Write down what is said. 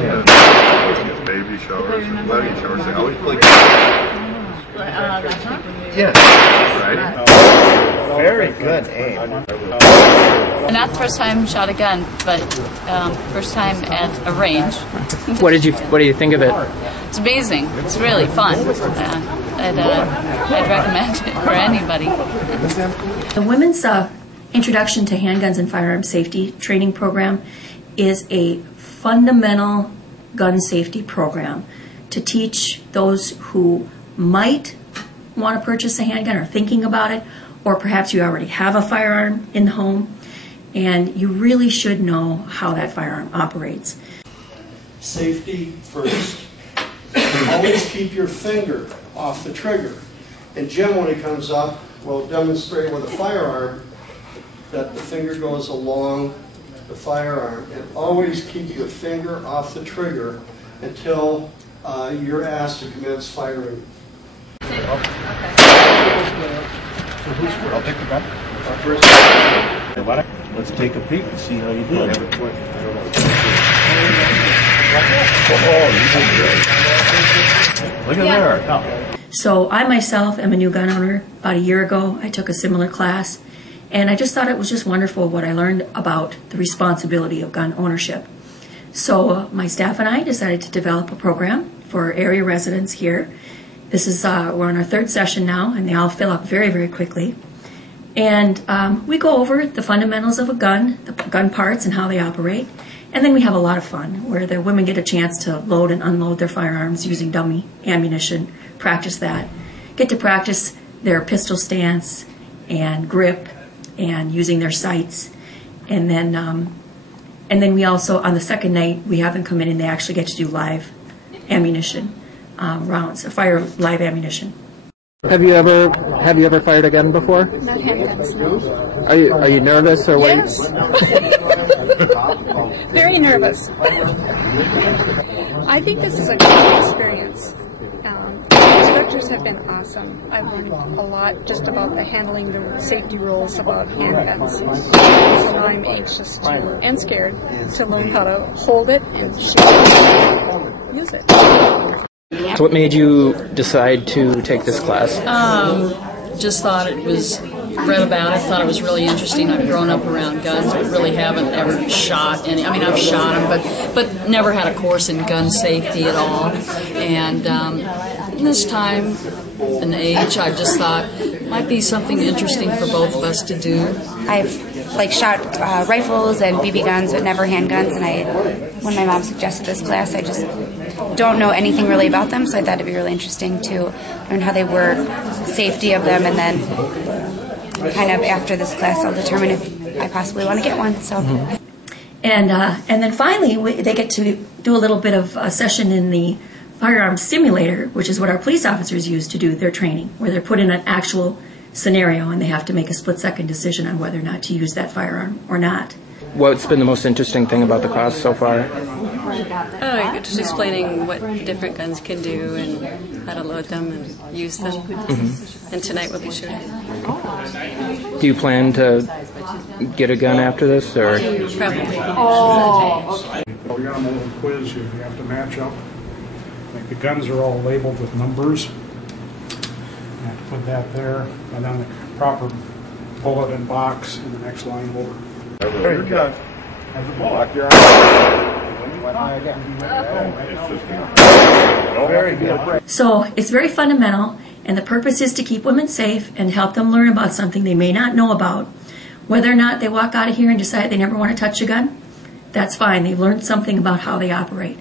Yeah. Baby showers, wedding showers, they always play. Yeah. Right? Very good aim. And not the first time shot a gun, but first time at a range. What do you think of it? It's amazing. It's really fun. I'd recommend it for anybody. The Women's Introduction to Handguns and Firearms Safety Training Program is a fundamental gun safety program to teach those who might want to purchase a handgun or thinking about it, or perhaps you already have a firearm in the home and you really should know how that firearm operates. Safety first. Always keep your finger off the trigger. And Jim, when he comes up, will demonstrate with a firearm that the finger goes along the firearm. And always keep your finger off the trigger until you're asked to commence firing. I'll take the gun. First, let's take a peek and see how you did. Look at there. So I myself am a new gun owner. About a year ago, I took a similar class, and I just thought it was just wonderful what I learned about the responsibility of gun ownership. So my staff and I decided to develop a program for area residents here. This is, we're on our third session now, and they all fill up very, very quickly. And we go over the fundamentals of a gun, the gun parts and how they operate. And then we have a lot of fun, where the women get a chance to load and unload their firearms using dummy ammunition, practice that, get to practice their pistol stance and grip and using their sights. And then we also, on the second night, we have them come in and they actually get to do live ammunition rounds, fire live ammunition. Have you ever fired a gun before? Not handguns, no. Are you nervous or what? Yes. Very nervous. I think this is a great experience. The instructors have been awesome. I've learned a lot just about the handling the safety rules about handguns. So now I'm anxious and scared to learn how to hold it and shoot it, use it. So what made you decide to take this class? Just thought it was, read about it, thought it was really interesting. I've grown up around guns, but really haven't ever shot any. I mean, I've shot them, but never had a course in gun safety at all. And this time and age, I just thought it might be something interesting for both of us to do. I've shot rifles and BB guns, but never handguns. And when my mom suggested this class, I just don't know anything really about them, so I thought it'd be really interesting to learn how they work, safety of them, and then kind of after this class, I'll determine if I possibly want to get one. So. And then finally, they get to do a little bit of a session in the firearms simulator, which is what our police officers use to do their training, where they're put in an actual scenario and they have to make a split-second decision on whether or not to use that firearm or not. What's been the most interesting thing about the class so far? Just explaining what different guns can do and how to load them and use them. Mm-hmm. And tonight we'll be shooting. Do you plan to get a gun after this, or? Probably. Oh. We got them a little quiz here. You have to match up. Like the guns are all labeled with numbers. You have to put that there, and then the proper bullet and box in the next line over. Very good. Has a bullet. Your eye. Very good. So it's very fundamental, and the purpose is to keep women safe and help them learn about something they may not know about. Whether or not they walk out of here and decide they never want to touch a gun, that's fine. They've learned something about how they operate.